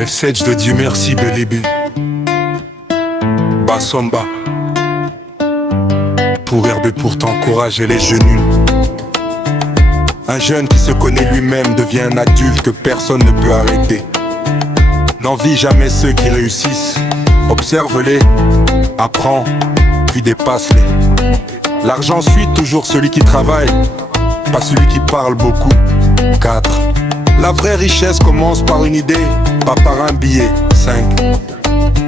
9-7, je te dis merci, bébé. Bassomba. Pour RB, pour t'encourager les genoux. Un jeune qui se connaît lui-même devient un adulte que personne ne peut arrêter. N'envie jamais ceux qui réussissent. Observe-les, apprends, puis dépasse-les. L'argent suit toujours celui qui travaille, pas celui qui parle beaucoup. 4. La vraie richesse commence par une idée, pas par un billet. 5.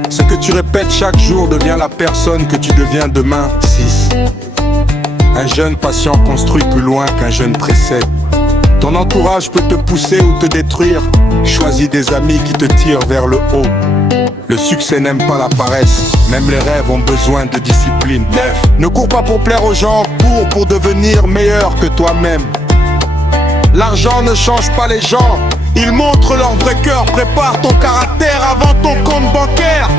Ce que tu répètes chaque jour devient la personne que tu deviens demain. 6. Un jeune patient construit plus loin qu'un jeune précède. Ton entourage peut te pousser ou te détruire. Choisis des amis qui te tirent vers le haut. Le succès n'aime pas la paresse, même les rêves ont besoin de discipline. 9. Ne cours pas pour plaire aux gens, cours pour devenir meilleur que toi-même. L'argent ne change pas les gens, il montre leur vrai cœur. Prépare ton caractère avant ton compte bancaire.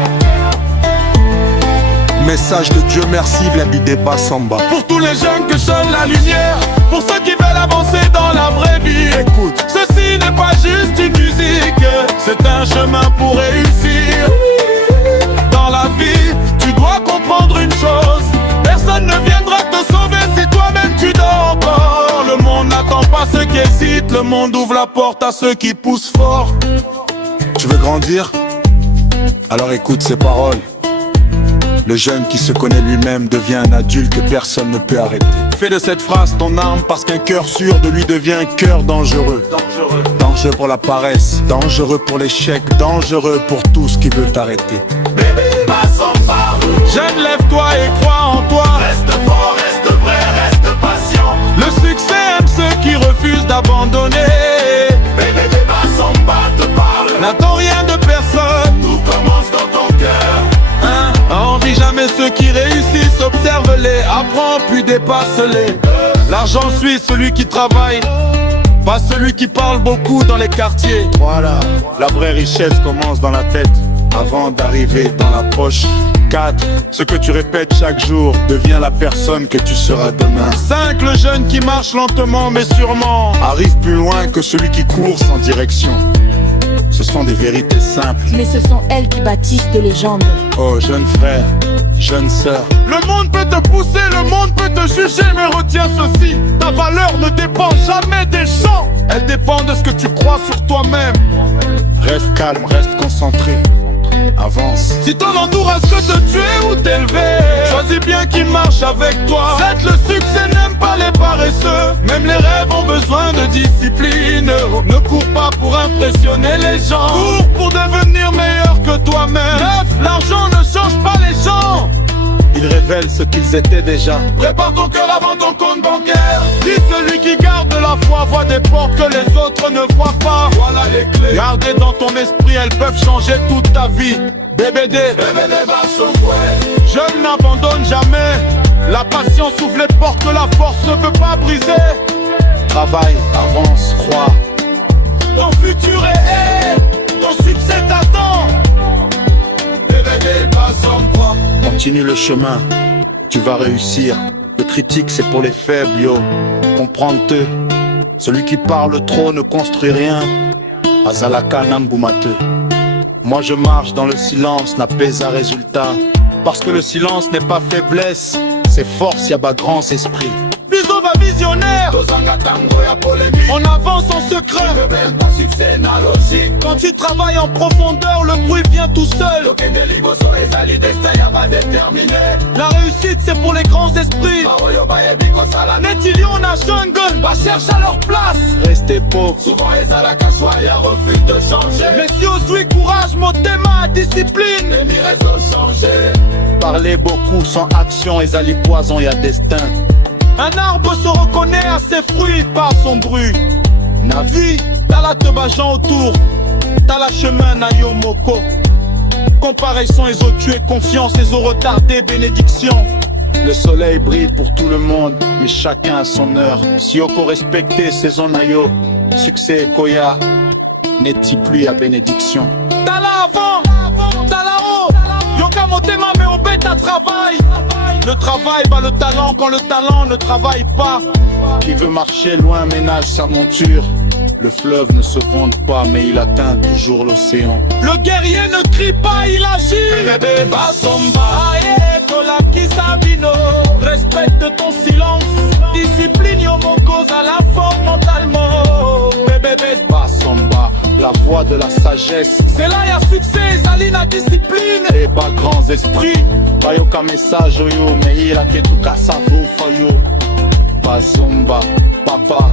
Message de Dieu merci, Blabidé Bassomba. Pour tous les jeunes que sonne la lumière, pour ceux qui veulent avancer dans la vraie vie. Écoute, ceci n'est pas juste une musique, c'est un chemin pour réussir. Dans la vie, tu dois comprendre une chose, personne ne viendra te sauver si toi-même tu dors encore. Le monde n'attend pas ceux qui hésitent, le monde ouvre la porte à ceux qui poussent fort. Tu veux grandir? Alors écoute ces paroles. Le jeune qui se connaît lui-même devient un adulte que personne ne peut arrêter. Fais de cette phrase ton arme parce qu'un cœur sûr de lui devient un cœur dangereux. Dangereux pour la paresse, dangereux pour l'échec, dangereux pour tout ce qui veut t'arrêter. Bébé Bassomba. Jeune, lève-toi et crois en toi. Reste fort, reste vrai, reste patient. Le succès aime ceux qui refusent d'abandonner. Bébé Bassomba te parle. N'attends rien de personne. Tout commence dans ton cœur. Envie jamais ceux qui réussissent, observe-les, apprends puis dépasse-les. L'argent suit celui qui travaille, pas celui qui parle beaucoup dans les quartiers. Voilà, la vraie richesse commence dans la tête avant d'arriver dans la poche. 4. Ce que tu répètes chaque jour devient la personne que tu seras demain. 5. Le jeune qui marche lentement mais sûrement arrive plus loin que celui qui court sans direction. Ce sont des vérités simples, mais ce sont elles qui bâtissent des légendes. Oh jeune frère, jeune sœur, le monde peut te pousser, le monde peut te juger, mais retiens ceci, ta valeur ne dépend jamais des gens. Elle dépend de ce que tu crois sur toi-même. Reste calme, reste concentré, avance. Si ton entourage veut te tuer ou t'élever, choisis bien qui marche avec toi. Certes, le succès n'aime pas les paresseux, même les rêves ont besoin de discipline. Ne cours pas pour impressionner les gens, cours pour devenir meilleur que toi-même. 9. L'argent ne change pas les gens, il révèle ce qu'ils étaient déjà. Prépare ton cœur avant ton compte bancaire. Dis celui qui garde la foi voit des portes que les autres ne voient pas. Voilà les clés. Gardez dans ton esprit, elles peuvent changer toute ta vie. BBD Bassomba. Je n'abandonne jamais. La patience ouvre les portes que la force ne peut pas briser. Travaille, avance, crois. Ton futur est ton succès t'attend. BBD Bassomba. Continue le chemin, tu vas réussir. Le critique c'est pour les faibles, yo. Comprends-te. Celui qui parle trop ne construit rien. Azalaka Nambumate. Moi je marche dans le silence, n'apaise à résultat. Parce que le silence n'est pas faiblesse, c'est force, y'a bas grand esprit. Biso va visionnaire. On avance en secret. Quand tu travailles en profondeur, le bruit vient tout seul. La réussite c'est pour les grands esprits. Netilion na jungle, va chercher à leur place. Restez pauvres. Souvent les alakassoya refusent de changer. Mais si osui courage, motema, discipline. Parler beaucoup sans action, et ali poison, y'a destin. Un arbre se reconnaît à ses fruits par son bruit. Navi, t'as la tebajan autour, t'as la chemin na yomoko. Comparaison, ils ont tué confiance, ils ont retardé bénédiction. Le soleil brille pour tout le monde, mais chacun a son heure. Si oko respecter saison nayo, succès koya, n'est-il plus à bénédiction. T'as là avant, t'as là-haut, yoka motema mais au bêta travail. Le travail bat le talent quand le talent ne travaille pas. Qui veut marcher loin ménage sa monture. Le fleuve ne se fonde pas, mais il atteint toujours l'océan. Le guerrier ne crie pas, il agit. Bébé Basomba, Tolaki Sabino. Respecte ton silence, discipline Yomokos à la forme mentalement. Bébé Basomba, la voix de la sagesse. C'est là y'a succès, Zalina discipline. Et pas grands esprits, Bayoka message yo, mais il a que tout cas ça vaut fayo. Basomba, papa,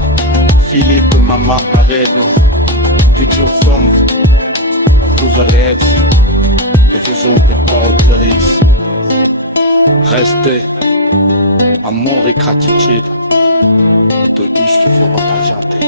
Philippe, maman, Aredo, Future Song, Ouveret, les faisons des portes de risque. Restez, amour et gratitude, te dis je te vois pas